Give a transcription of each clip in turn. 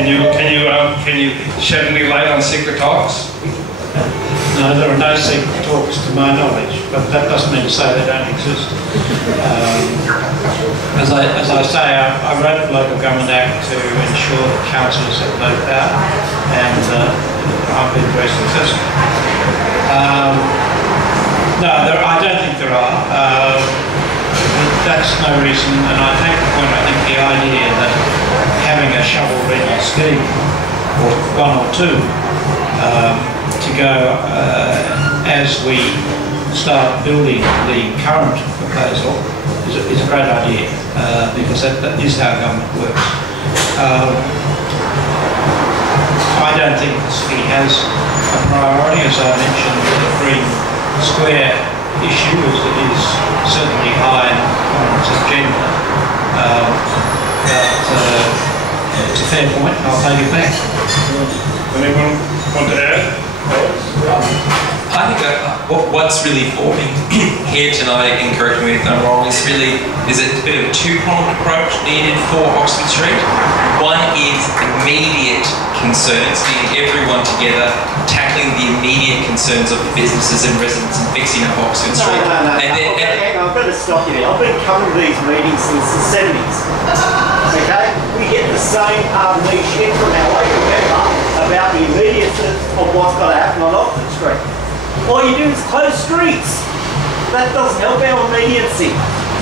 Can you shed any light on secret talks? No, there are no secret talks to my knowledge, but that doesn't mean to say they don't exist. As I say, I wrote the Local Government Act to ensure that councillors have no power, and I've been very successful. No, I don't think there are. That's no reason, and I take the point. I think the idea that having a shovel-ready scheme, or one or two, to go as we start building the current proposal is a great idea, because that is how government works. I don't think the city has a priority, as I mentioned, the Green Square issue is certainly high on its agenda, but it's a fair point, and I'll take it back. Anyone want to add? I think what's really forming here tonight, and correct me if I'm wrong, is a bit of a two-pronged approach needed for Oxford Street. One is immediate concerns, getting everyone together, tackling the immediate concerns of the businesses and residents and fixing up Oxford Street. No. I've got to stop you there. I've been coming to these meetings since the 70s. Okay? We get the same niche shit from our local member about the immediacy of what's got to happen on Oxford Street. All you do is close streets. That doesn't help our immediacy.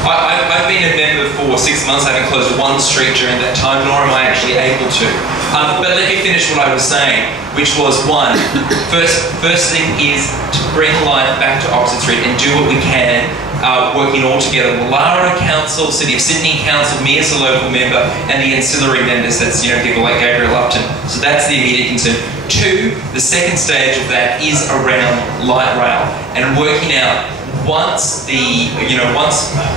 I've been a member for 6 months. I haven't closed one street during that time, nor am I actually able to. But let me finish what I was saying, which was one, first thing is to bring life back to Oxford Street and do what we can, working all together. Woollahra Council, City of Sydney Council, me as a local member, and the ancillary members, that's people like Gabriel Upton. So that's the immediate concern. Two, the second stage of that is around light rail and working out once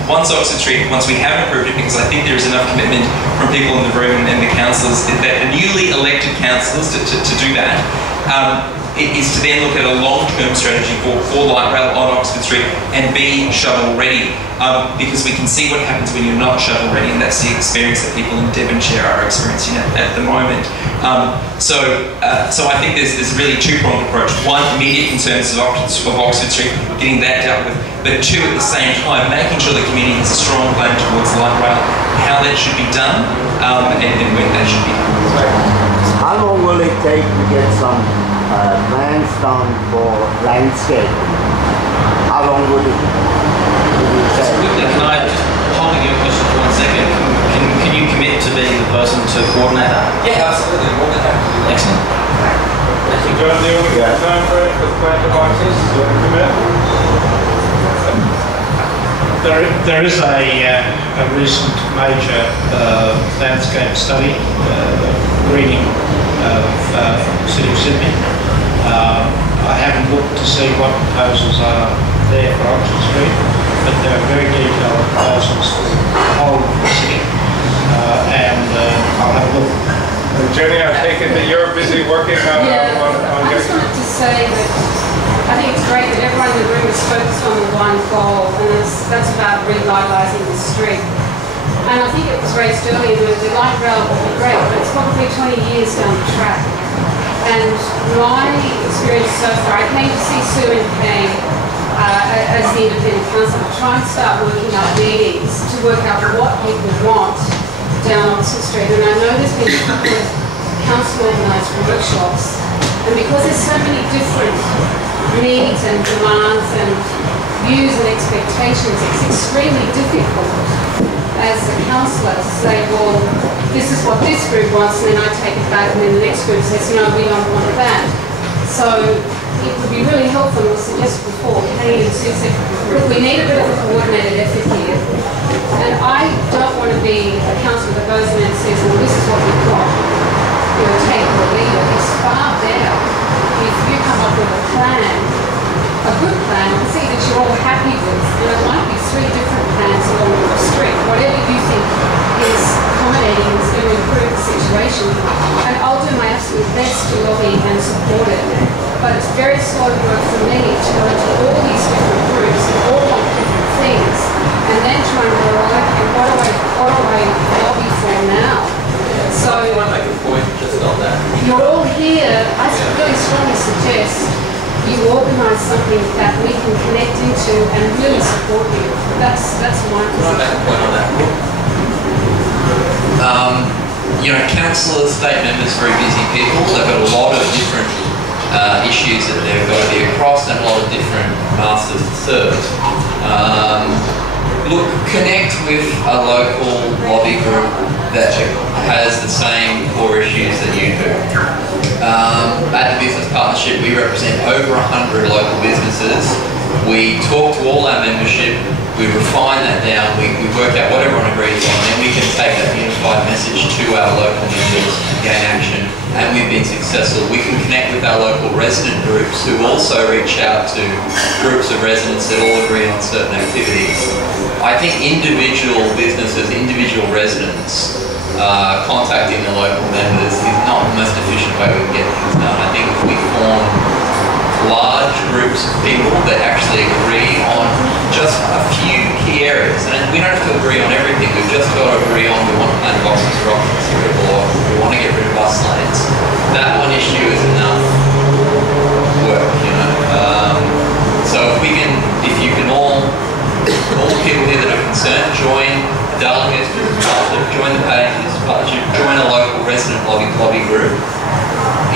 Oxford Street, once we have improved it, because I think there is enough commitment from people in the room and the councillors, the newly elected councillors to do that, is to then look at a long-term strategy for light rail on Oxford Street and be shovel-ready, because we can see what happens when you're not shovel-ready, and that's the experience that people in Devonshire are experiencing at the moment. So I think there's a really two-pronged approach. One, immediate concerns of Oxford Street, getting that dealt with, but two, at the same time, making sure the community has a strong plan towards light rail, how that should be done, and when that should be done. How long will it take to get some plans done for landscape? How long would it take? Can I just hold your question for 1 second? Can you commit to being the person to coordinate that? Yeah, absolutely. More than happy. Excellent. Do you want to get time for it for the plant devices? Do you want to commit? There is a recent major landscape study, greening of City of Sydney. I haven't looked to see what proposals are there for Oxford Street, but there are very detailed proposals for the whole of the city, and I'll have a look. Jenny, I take it that you're busy working on I just wanted to say that I think it's great that everyone in the room is focused on the one goal, and that's about revitalising the street. And I think it was raised earlier that the light rail will be great, but it's probably 20 years down the track. And my experience so far, I came to see Sue and Kay as the independent councillor to try and start working out meetings to work out what people want down Oxford Street. And I know there's been a couple of council organised workshops, and because there's so many different needs and demands and views and expectations, it's extremely difficult as a councillor to say, well, this is what this group wants, and then I take it back, and then the next group says, no, we don't want that. So it would be really helpful, as suggested before, Kate and Sue said, look, we need a bit of a coordinated effort here. And I don't want to be a councillor that goes in and says, well, this is what we've got. You're a take or a leader. It's far better if you come up with a plan, a good plan, and see that you're all happy with. And it might be 3 different plans along the street. Whatever you think is accommodating is going to improve the situation. And I'll do my absolute best to lobby and support it. But it's very slow work for me to go into all these different groups and all want different things, and then try and go, okay, what do I lobby for now? So I want to make a point just here, I really strongly suggest you organise something that we can connect into and really support you. That's my Can I make a point on that? Councillors, state members, very busy people. They've got a lot of different issues that they've got to be across and a lot of different masters to serve. Look, connect with a local lobby group that has the same core issues that you do. At the Business Partnership, we represent over 100 local businesses. We talk to all our membership, we refine that down, we work out what everyone agrees on, and then we can take that unified message to our local members and gain action. And we've been successful. We can connect with our local resident groups who also reach out to groups of residents that all agree on certain activities. I think individual businesses, individual residents, contacting the local members is not the most efficient way we can get things done. I think if we form large groups of people that actually agree on just a few key areas, and we don't have to agree on everything, we've just got to agree on we want to plant boxes for occupancy or we want to get rid of bus lanes. That one issue is enough work, So if you can all the people here that are concerned, join the Darling Business Partnership, join the Paddington Business Partnership, join a local resident lobby group,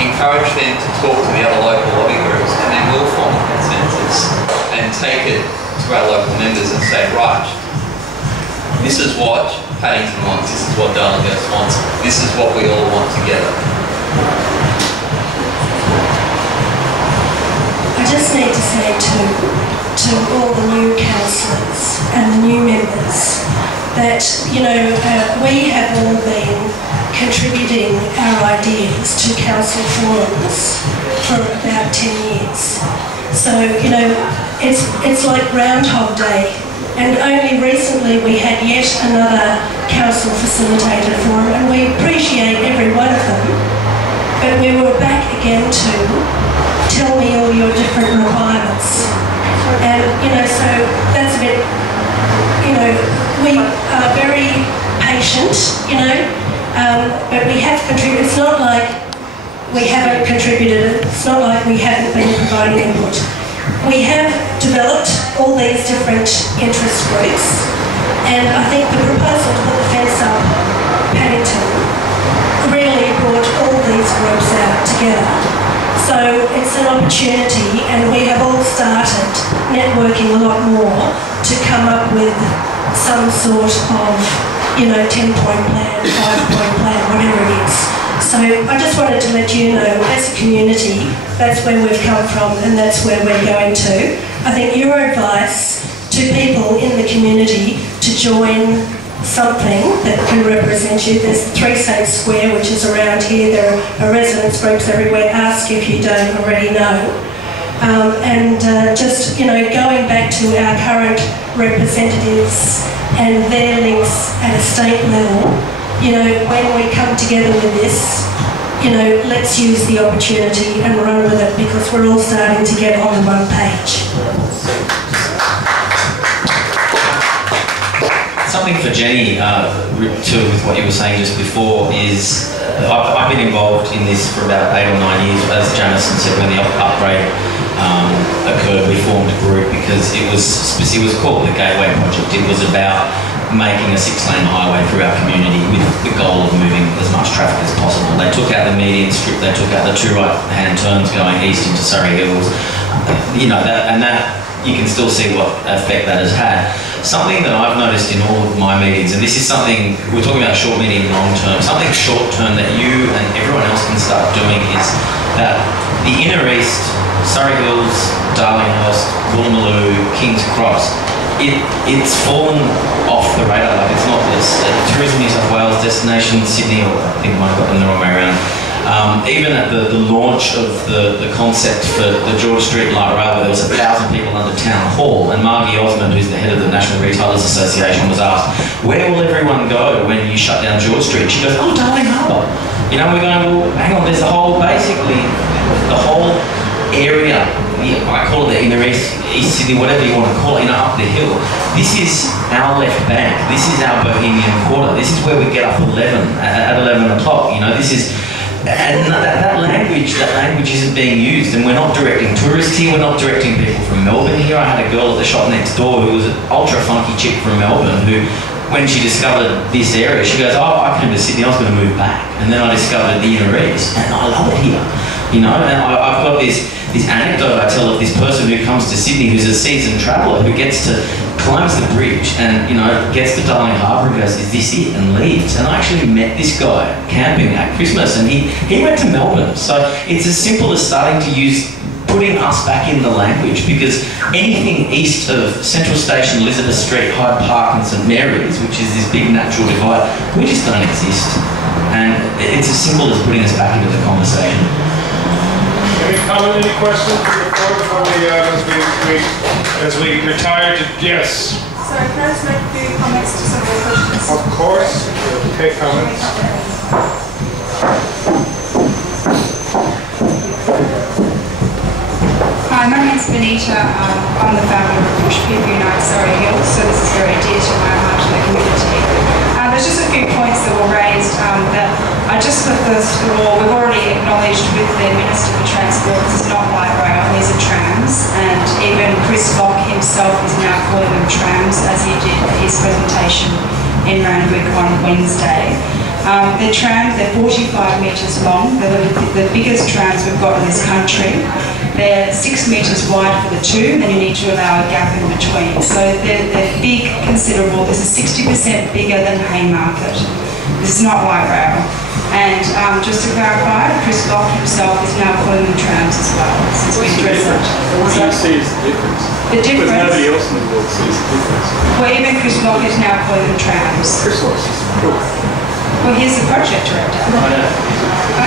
encourage them to talk to the other local lobby groups, and then we'll form a consensus and take it to our local members and say, right, this is what Paddington wants, this is what Darling wants, this is what we all want together. I just need to say to all the new councillors and the new members that, we have all been contributing our ideas to council forums for about 10 years. So, it's like Groundhog Day, and only recently we had yet another council facilitator forum, and we appreciate every one of them, but we were back again to tell me all your different requirements. And, so that's a bit, we are very patient, but we have contributed. It's not like we haven't contributed. It's not like we haven't been providing input. We have developed all these different interest groups, and I think the proposal to put the fence up Paddington really brought all these groups out together. So it's an opportunity, and we have all started networking a lot more to come up with some sort of, 10-point plan, 5-point plan, whatever it is. So I just wanted to let you know, as a community, that's where we've come from and that's where we're going to. I think your advice to people in the community to join something that can represent you. There's 3 Saints Square, which is around here. There are residents groups everywhere. Ask if you don't already know. Just, going back to our current representatives and their links at a state level, when we come together with this, let's use the opportunity and run with it, because we're all starting to get on the one page. Something for Jenny, with what you were saying just before, is I've been involved in this for about 8 or 9 years. As Janison said, when the upgrade occurred, we formed a group because it was called the Gateway Project. It was about making a 6-lane highway through our community with the goal of moving as much traffic as possible. They took out the median strip, they took out the 2 right-hand turns going east into Surrey Hills. That you can still see what effect that has had. Something that I've noticed in all of my meetings, and this is something, we're talking about short, medium, long term, something short term that you and everyone else can start doing is that the Inner East, Surrey Hills, Darlinghurst, Woolloomooloo, King's Cross, it's fallen off the radar. Like, it's not this Tourism New South Wales, Destination Sydney, or I think I might have got them the wrong way around. Even at the launch of the concept for the George Street Light Rail, where there was 1,000 people under Town Hall, and Margie Osmond, who's the head of the National Retailers Association, was asked, where will everyone go when you shut down George Street? She goes, oh, Darling Harbour. We're going, well, hang on, there's the whole area, I call it the Inner East Sydney, whatever you want to call it, up the hill. This is our left bank. This is our Bohemian Quarter. This is where we get up at 11 o'clock. This is And that language isn't being used, and we're not directing tourists here, we're not directing people from Melbourne here. I had a girl at the shop next door who was an ultra funky chick from Melbourne who, when she discovered this area, she goes, oh, I came to Sydney, I was going to move back. And then I discovered the inner east, and I love it here. You know, and I've got this anecdote I tell of this person who comes to Sydney who's a seasoned traveller who climbs the bridge and, you know, gets to Darling Harbour and goes, is this it? And leaves. And I actually met this guy camping at Christmas, and he went to Melbourne. So it's as simple as starting to putting us back in the language, because anything east of Central Station, Elizabeth Street, Hyde Park and St Mary's, which is this big natural divide, we just don't exist. And it's as simple as putting us back into the conversation. Any comment, any questions before as we retire to, yes? Sorry, can I just make a few comments to some of the questions? Of course, take comments. Hi, my name's Benita. I'm the founder of Push People Unite Surrey Hills, so this is very dear to my heart and the community. There's just a few points that were raised that I just, first of all, we've already acknowledged with the Minister for Transport, this is not light rail, these are trams, and even Chris Locke himself is now calling them trams, as he did at his presentation in Randwick on Wednesday. The trams, they're 45 metres long, they're the biggest trams we've got in this country. They're 6 metres wide for the two, and you need to allow a gap in between. So they're big, considerable. This is 60% bigger than Haymarket. This is not light rail. And just to clarify, Chris Locke himself is now calling them trams as well, since we addressed it. What do you see as the difference? The difference? Because nobody else in the world sees the difference. Well, even Chris Locke is now calling them trams. Chris Locke's just cool. Well, here's the project director. I know.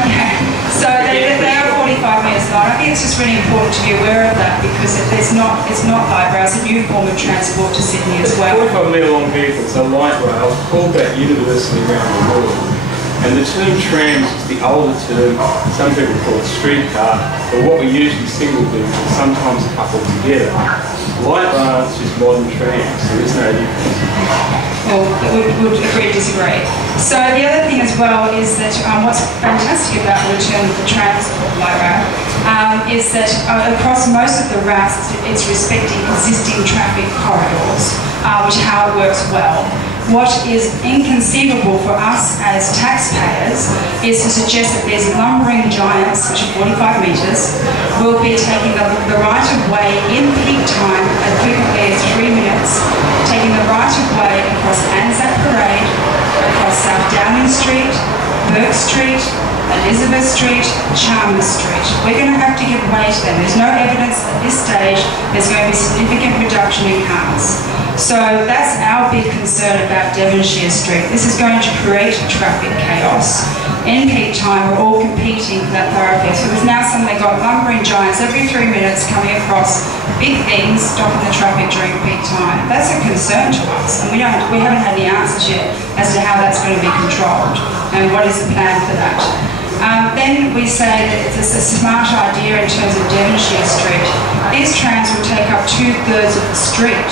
Okay, so they are 45 metres long. I think it's just really important to be aware of that, because it's not light rail, it's a new form of transport to Sydney as well. 45 metre long vehicles are light rail, called that universally around the world. And the term trams is the older term. Some people call it streetcar, but what we usually single vehicles, sometimes coupled together. Light rail is just modern trams, so there's no difference. Well, would agree, disagree. So the other thing as well is that what's fantastic about the return of the trams, light rail, is that across most of the routes it's respecting existing traffic corridors, which is how it works well. What is inconceivable for us as taxpayers is to suggest that these lumbering giants, which are 45 metres, will be taking the right of way in peak time as frequently as 3 minutes, taking the right of way across Anzac Parade, across South Downing Street, Burke Street, Elizabeth Street, Chalmers Street. We're going to have to give way to them. There's no evidence at this stage there's going to be significant reduction in cars. So that's our big concern about Devonshire Street. This is going to create traffic chaos. In peak time, we're all competing for that thoroughfare. So there's now suddenly got lumbering giants every 3 minutes coming across big things, stopping the traffic during peak time. That's a concern to us, and we haven't had the answers yet as to how that's going to be controlled and what is the plan for that. Then we say that it's a smart idea in terms of Devonshire Street. These trams will take up 2/3 of the street.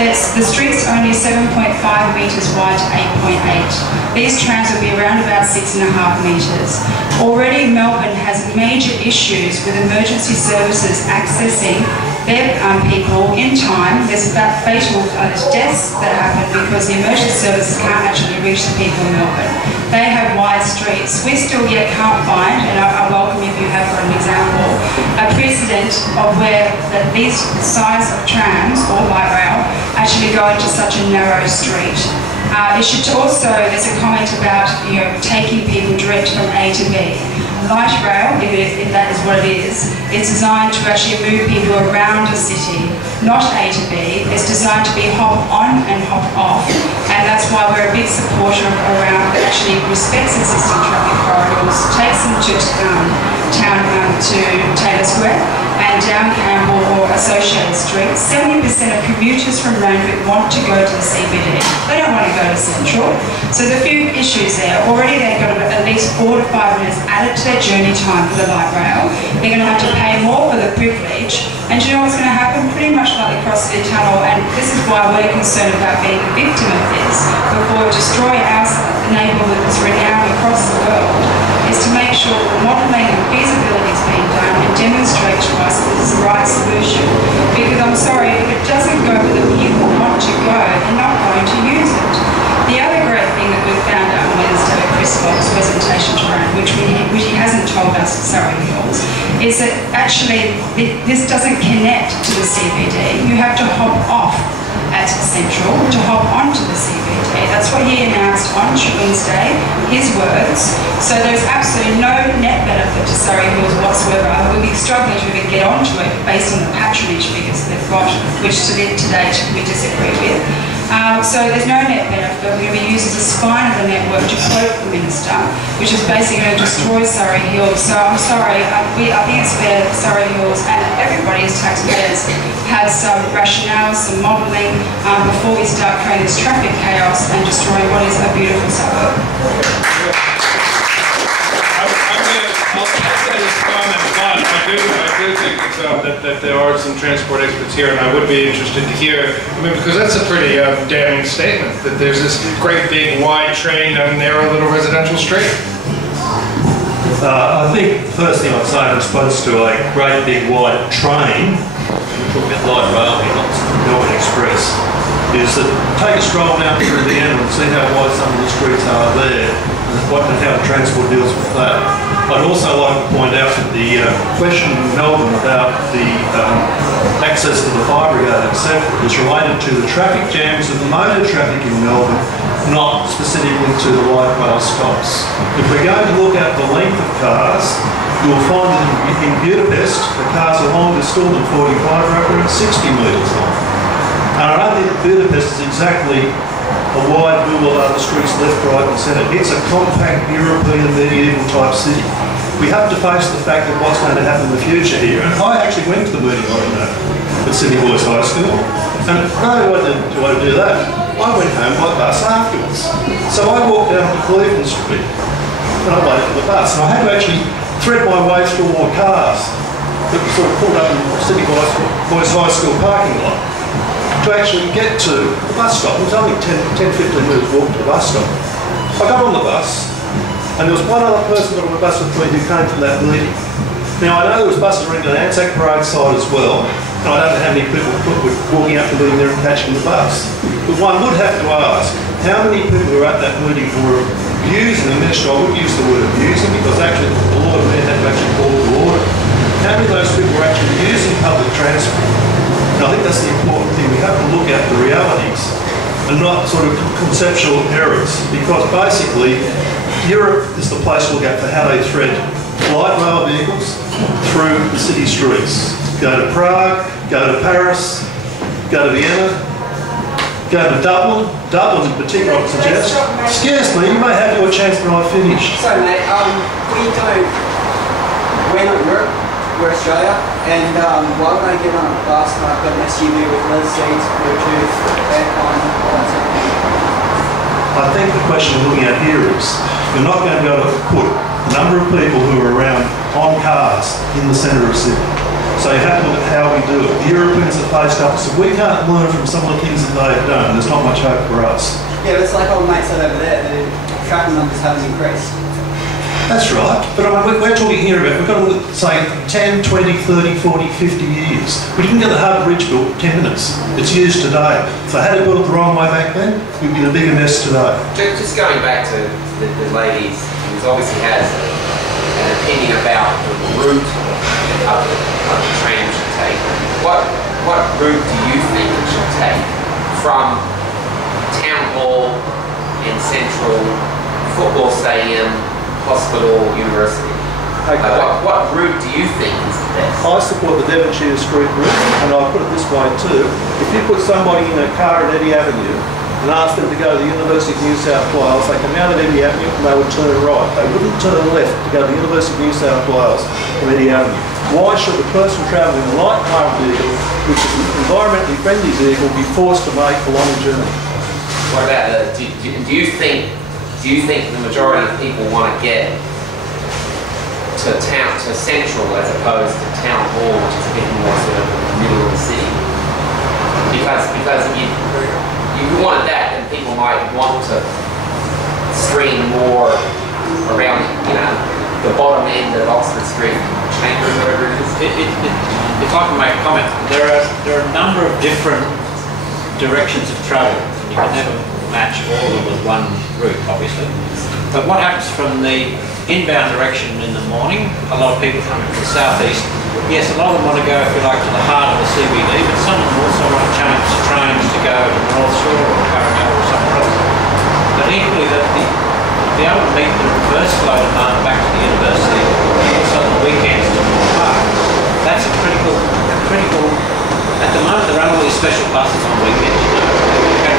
The street's only 7.5 metres wide to 8.8. These trams will be around about 6.5 metres. Already Melbourne has major issues with emergency services accessing their people in time. There's about fatal deaths that happen because the emergency services can't actually reach the people in Melbourne. They have wide streets. We still yet can't find, and I welcome if you have got an example, a precedent of where these size of trams or light rail actually go into such a narrow street. It should also, there's a comment about taking people direct from A to B. Light rail, if that is what it is designed to actually move people around a city, not A to B. It's designed to be hop on and hop off, and that's why we're a big supporter of a route that actually respects existing traffic corridors, takes them to to Taylor Square and down Campbell or Associated Street. 70% of commuters from Randwick want to go to the CBD. They don't want to go to Central. So there's a few issues there. Already they've got at least 4 to 5 minutes added to their journey time for the light rail. They're going to have to pay more for the privilege. And do you know what's going to happen? Pretty much like the Cross City Tunnel, and this is why we're concerned about being a victim of this, before we destroy our neighbourhood that's renowned across the world. is to make sure the modelling and feasibility is being done and demonstrate to us that it's the right solution. Because I'm sorry, if it doesn't go where the people want to go, they're not going to use it. The other great thing that we found out on Wednesday at Chris Lock's presentation to Ryan, which he hasn't told us at Surrey Hills, is that actually this doesn't connect to the CBD. You have to hop off at Central to hop onto the CBD. That's what he announced on Wednesday, his words. So there's absolutely no net benefit to Surrey Hills whatsoever. We'll be struggling to even get onto it based on the patronage figures they've got, which to date we disagree with. So there's no net benefit. We're going to be used as a spine of the network to cloak the minister, which is basically going to destroy Surrey Hills. So I'm sorry, I think it's fair that Surrey Hills and everybody as taxpayers have some rationale, some modelling before we start creating this traffic chaos and destroying what is a beautiful suburb. I'll say this comment, but I do think that there are some transport experts here, and I would be interested to hear, because that's a pretty damning statement, that there's this great big wide train on a narrow little residential street. I think the first thing I'd say in response to a great big wide train, we're talking about light railway, not Melbourne Express, is that take a stroll down through the end and see how wide some of the streets are there and how the transport deals with that. I'd also like to point out that the question in Melbourne about the access to the fire brigade, etc., is related to the traffic jams of the motor traffic in Melbourne, not specifically to the light rail stops. If we're going to look at the length of cars, you'll find that in Budapest, the cars are longer still than 45, they're around 60 metres long. And I don't think Budapest is exactly a wide boulevard, the streets left, right and centre. It's a compact European medieval type city. We have to face the fact that what's going to happen in the future here. And I actually went to the meeting, I don't know, at Sydney Boys High School. And no, I didn't want to do that. I went home by bus afterwards. So I walked down to Cleveland Street and I waited for the bus. And I had to actually thread my way through all cars that were sort of pulled up in the Sydney Boys High School parking lot to actually get to the bus stop. It was only 10-15 minutes walk to the bus stop. I got on the bus, and there was one other person got on the bus with me who came from that meeting. Now I know there was buses running to the Anzac Parade side as well, and I don't know how many people were walking out to the meeting there and catching the bus. But one would have to ask, how many people who were at that meeting who were abusing the minister? I would use the word abusing because actually the Lord Mayor had to actually call the order. How many of those people were actually using public transport? And I think that's the important thing. We have to look at the realities and not sort of conceptual errors, because basically Europe is the place to look at for how they thread light rail vehicles through the city streets. Go to Prague, go to Paris, go to Vienna, go to Dublin. Dublin in particular, I would suggest. Excuse me, you may have your chance when I've finished. So mate, we're not Europe. We're Australia, and why would I get on a bus and I've got an SUV with leather seats, Bluetooth, aircon, all that sort of thing? I think the question we're looking at here is, you're not going to be able to put a number of people who are around on cars in the centre of Sydney. So you have to look at how we do it. The Europeans have faced up, so we can't learn from some of the things that they have done. There's not much hope for us. Yeah, but it's like old mates said over there, the traffic numbers haven't increased. That's right, but I mean, we're talking here about, we've got to look at, say, 10, 20, 30, 40, 50 years. We didn't get the Harbour Bridge built in 10 minutes. It's used today. So had it built the wrong way back then, we'd be in a bigger mess today. Just going back to the ladies, who obviously has an opinion about the route of the tram should take. What route do you think it should take from Town Hall and Central, football stadium, hospital, university? Okay. What route do you think is the best? I support the Devonshire Street route, and I'll put it this way too. If you put somebody in a car at Eddie Avenue and ask them to go to the University of New South Wales, they come out of Eddie Avenue and they would turn right. They wouldn't turn left to go to the University of New South Wales from Eddie Avenue. Why should the person travelling in a light rail vehicle, which is an environmentally friendly vehicle, be forced to make a long journey? What about do you think the majority of people want to get to Central as opposed to Town Hall, which is a bit more sort of in the middle of the city? Because if you wanted that, then people might want to stream more around, the bottom end of Oxford Street, Chambers, whatever it is? If I can make a comment, there are a number of different directions of travel. You can never match all of them with one route, obviously. But what happens from the inbound direction in the morning, a lot of people come from the southeast. Yes, a lot of them want to go, if you like, to the heart of the CBD, but some of them also want to change trains to go to North Shore or Parramatta or somewhere else. But equally, to be able to meet the reverse flow demand back to the university, also on the weekends to Moore Park, that's a critical. At the moment, there are only special buses on weekends. You know,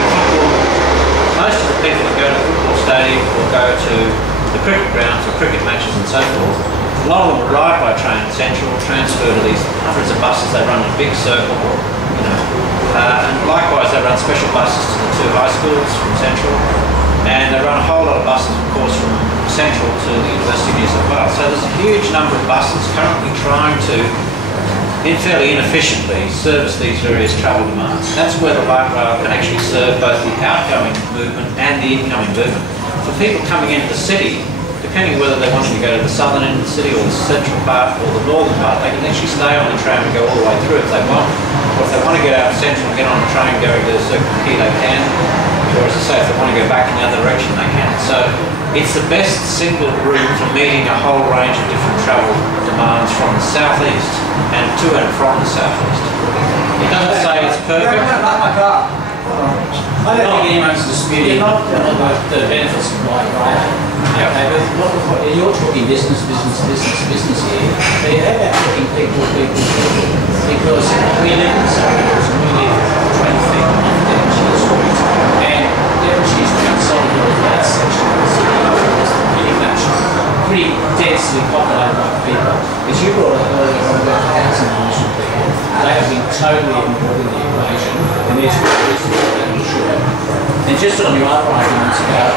most of the people that go to the football stadium or go to the cricket grounds or cricket matches and so forth, a lot of them arrive by train at Central, transfer to these hundreds of buses. They run in a big circle, you know, and likewise they run special buses to the two high schools from Central, and they run a whole lot of buses, of course, from Central to the University of New South Wales. So there's a huge number of buses currently trying to, fairly inefficiently, service these various travel demands. That's where the light rail can actually serve both the outgoing movement and the incoming movement. For people coming into the city, depending whether they want to go to the southern end of the city or the central part or the northern part, they can actually stay on the tram and go all the way through if they want. Or if they want to get out of Central and get on a train going to a certain key, they can. Or as I say, if they want to go back in the other direction, they can. So it's the best single route for meeting a whole range of different travel demands from the southeast and to and from the southeast. It doesn't say it's perfect. I don't think anyone's disputing the benefits of light rail. Okay, but you're talking business here. But you have talking people, because we live in suburbs and we live 20 feet off Devonshire Street, and Devonshire Street solid that section of the city is pretty much pretty densely populated by people. As you brought up earlier on about the housing issue people, they have been totally ignored in the equation, and there's no reason that we should. And just on your other arguments about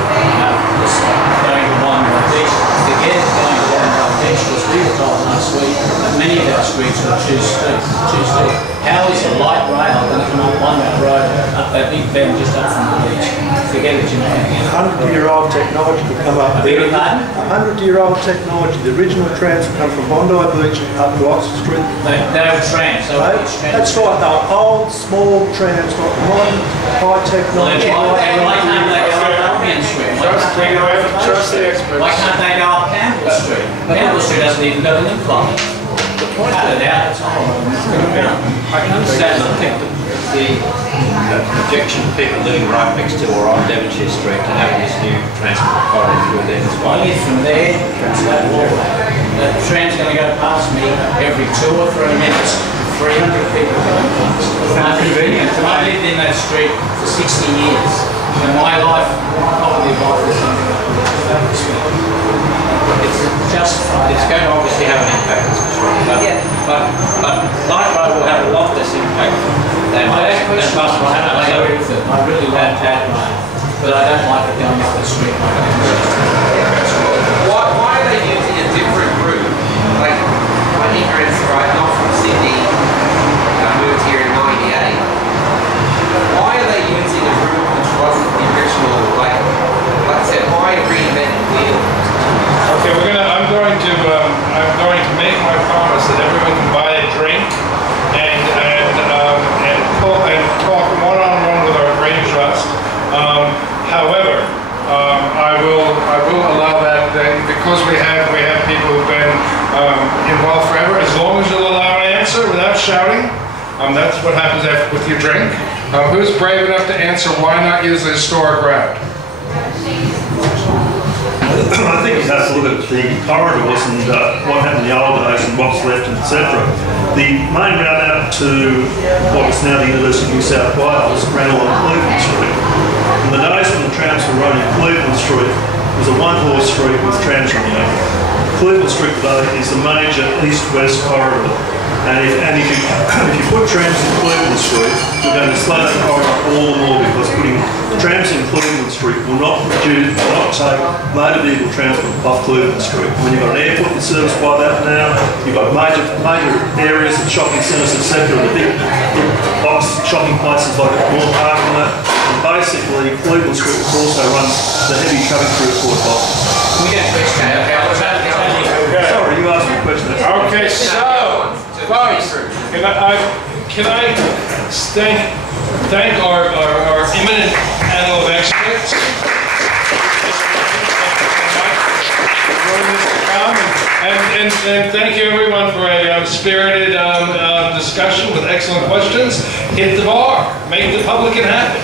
just going to one beach, forget going to one beach, because we were told last week that many of our streets are too steep. How is a light rail going to come up one road up that big bend just up from the beach? Forget it, you know. 100-year-old technology could come up there. 100-year-old technology. The original trams come from Bondi Beach up to Oxford Street. They were trams. That's right. They were old, small trams, not modern, high technology. Why can't they go up Albion Street? Trust the experts. Why can't they go up Campbell Street? Campbell Street doesn't even go in the clock. The point of it out, I can understand, I think, the objection of people living right next to or on Devonshire Street to having this new transport corridor through there. That's why. I live from there, the tram's going to go past me every 2 or 3 minutes. 300 people going past. I lived in that street for 60 years, and my life, quality of life is it's justified. It's going to obviously have an impact, that's for sure. But light rail will have a lot less impact than bus rail. I agree with it. I really like that rail, but I don't like it going up the street. Why are they using a different route? Like, my ignorance, right, not from Sydney, I moved here in '98. Why are they using a route which wasn't the original, like I said, why reinvent the wheel? Okay, I'm going to make my promise that everyone can buy a drink and talk one-on-one with our brain trust. However, I will allow that because we have people who've been involved forever. As long as you'll allow an answer without shouting, that's what happens with your drink. Who's brave enough to answer why not use the historic route? I think you have to look at the corridors and what happened in the old days and what's left, etc. The main route out to what is now the University of New South Wales ran along Cleveland Street. In the days when the trams were running Cleveland Street, it was a one-horse street with trams running over. Cleveland Street today is the major east-west corridor. And if you put trams in Cleveland Street, we're going to slow that corridor all the more, because putting trams in Cleveland Street will not take motor vehicle transport off Cleveland Street. When you've got an airport that's serviced by that now, you've got major areas of shopping centres, etc., the big box shopping places like Moore Park and that. And basically, Cleveland Street will also run the heavy traffic through Port Box. We don't question that. Folks, can I thank our eminent panel of experts. And thank you everyone for a spirited discussion with excellent questions. Hit the bar, make the publican happy.